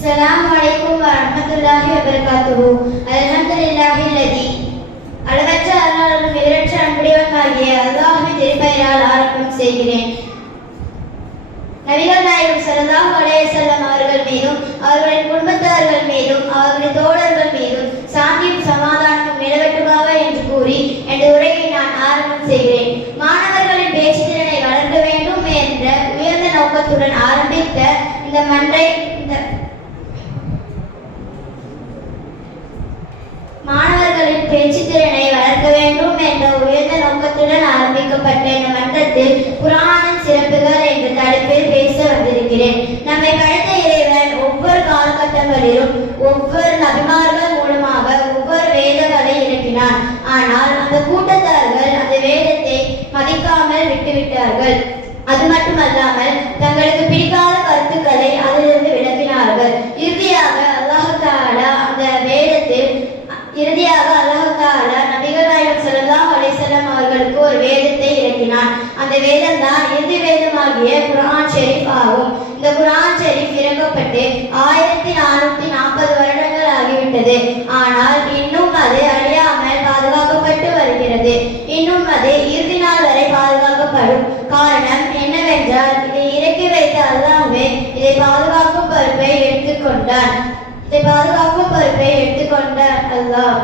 Assalamualaikum warahmatullahi wabarakatuh. Alhamdulillahilladzi அளவற்ற அருளாளரும் நிகரற்ற அன்புடையவனாகிய அல்லாஹ்வின் திருப்பெயரால் ஆரம்பம் செய்கிறேன். நபிகள் நாயகம் ஸல்லல்லாஹு அலைஹி வஸல்லம் அவர்கள் மீதும் அவர்களின் குடும்பத்தார்கள் மீதும் அவர்களின் தோழர்கள் மீதும் சாந்தியும் சமாதானமும் நிலவட்டுமாக என்று கூறி எனது உரையை நான் ஆரம்பம் செய்கிறேன். மாணவர்களின் பேச்சு திறனை வளர்க்க வேண்டும் என்ற உயர்ந்த நோக்கத்துடன் ஆரம்பித்த இந்த மாணவர்களின் பேச்சு திறனை வளர்க்க வேண்டும் என்ற உயர்ந்த நோக்கத்துடன் ஆரம்பிக்கப்பட்ட இந்த மன்றத்தில் குர்ஆனின் சிறப்புகள் என்ற தலைப்பில் பேச வந்திருக்கிறேன். நம்மை படைத்த இறைவன் ஒவ்வொரு காலகட்டங்களிலும் ஒவ்வொரு நபிமார்கள் மூலமாக ஒவ்வொரு வேதங்களை இறக்கினான். ஆனால் அந்த கூட்டத்தார்கள் அந்த வேதத்தை மதிக்காமல் விட்டுவிட்டார்கள். அது மட்டுமல்லாமல் தங்களுக்கு பிடிக்காத கருத்துக்களை அதிலிருந்து விளக்கினார்கள். இறுதியாக அல்லாஹ் தஆலா நபிகள் நாயகம் ஸல்லல்லாஹு அலைஹி வஸல்லம் அவர்களுக்கு ஒரு வேதத்தை இறக்கினான். அந்த வேதம் தான் இறுதி வேதமாகிய குர்ஆன் ஷரீஃப் ஆகும். இந்த குர்ஆன் ஷரீஃப் இறக்கப்பட்டு 1440 வருடங்கள் ஆகிவிட்டது. ஆனால் இன்னும் அது அழியாமல் பாதுகாக்கப்பட்டு வருகிறது. இன்னும் அது இறுதி நாள் வரை பாதுகாக்கப்படும். காரணம் என்னவென்றால் இதை இறக்கி வைத்த அல்லாஹ்வே இதை பாதுகாக்கும் பொறுப்பை எடுத்துக்கொண்டான். அல்லாஹ்.